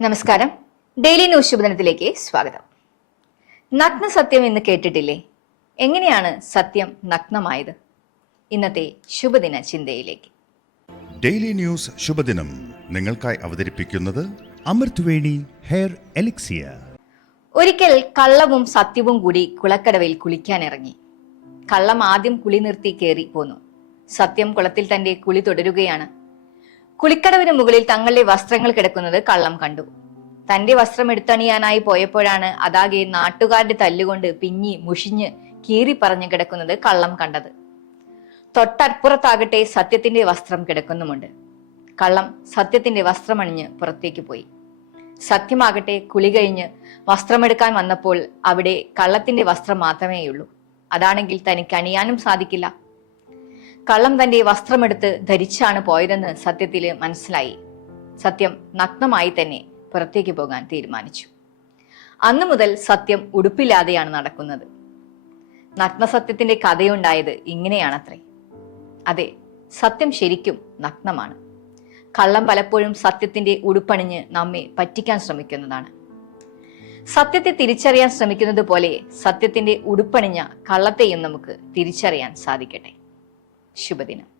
നമസ്കാരം. Daily news ശുഭദിനത്തിലേക്ക് സ്വാഗതം. നഗ്ന സത്യം എന്ന് കേട്ടിട്ടില്ലേ? എങ്ങനെയാണ് സത്യം നഗ്നമായത്? ഇന്നത്തെ ശുഭദിന ചിന്തയിലേക്ക്. ഡെയിലി ന്യൂസ് ശുഭദിനം നിങ്ങൾക്കായി അവതരിപ്പിക്കുന്നത് അമൃത്വേണി ഹെയർ എലിക്സിയർ. ഒരിക്കൽ കള്ളവും സത്യവും കൂടി കുളക്കടവിൽ കുളിക്കാനിറങ്ങി. കള്ളം ആദ്യം കുളി നിർത്തി കയറി പോന്നു. സത്യം കുളത്തിൽ തന്റെ കുളി തുടരുകയാണ്. കുളിക്കടവിന് മുകളിൽ തങ്ങളുടെ വസ്ത്രങ്ങൾ കിടക്കുന്നത് കള്ളം കണ്ടു. തന്റെ വസ്ത്രം എടുത്തണിയാനായി പോയപ്പോഴാണ് അതാകെ നാട്ടുകാരുടെ തല്ലുകൊണ്ട് പിഞ്ഞി മുഷിഞ്ഞ് കീറി പറഞ്ഞു കിടക്കുന്നത് കള്ളം കണ്ടത്. തൊട്ടപ്പുറത്താകട്ടെ സത്യത്തിന്റെ വസ്ത്രം കിടക്കുന്നുമുണ്ട്. കള്ളം സത്യത്തിന്റെ വസ്ത്രമണിഞ്ഞ് പുറത്തേക്ക് പോയി. സത്യമാകട്ടെ കുളി കഴിഞ്ഞ് വസ്ത്രമെടുക്കാൻ വന്നപ്പോൾ അവിടെ കള്ളത്തിന്റെ വസ്ത്രം മാത്രമേയുള്ളൂ. അതാണെങ്കിൽ തനിക്ക് അണിയാനും സാധിക്കില്ല. കള്ളം തന്റെ വസ്ത്രമെടുത്ത് ധരിച്ചാണ് പോയതെന്ന് സത്യത്തില് മനസ്സിലായി. സത്യം നഗ്നമായി തന്നെ പുറത്തേക്ക് പോകാൻ തീരുമാനിച്ചു. അന്നു മുതൽ സത്യം ഉടുപ്പില്ലാതെയാണ് നടക്കുന്നത്. നഗ്നസത്യത്തിന്റെ കഥയുണ്ടായത് ഇങ്ങനെയാണത്രേ. അതെ, സത്യം ശരിക്കും നഗ്നമാണ്. കള്ളം പലപ്പോഴും സത്യത്തിന്റെ ഉടുപ്പണിഞ്ഞ് നമ്മെ പറ്റിക്കാൻ ശ്രമിക്കുന്നതാണ്. സത്യത്തെ തിരിച്ചറിയാൻ ശ്രമിക്കുന്നത് പോലെ സത്യത്തിന്റെ ഉടുപ്പണിഞ്ഞ കള്ളത്തെയും നമുക്ക് തിരിച്ചറിയാൻ സാധിക്കട്ടെ. ശുഭദിനം.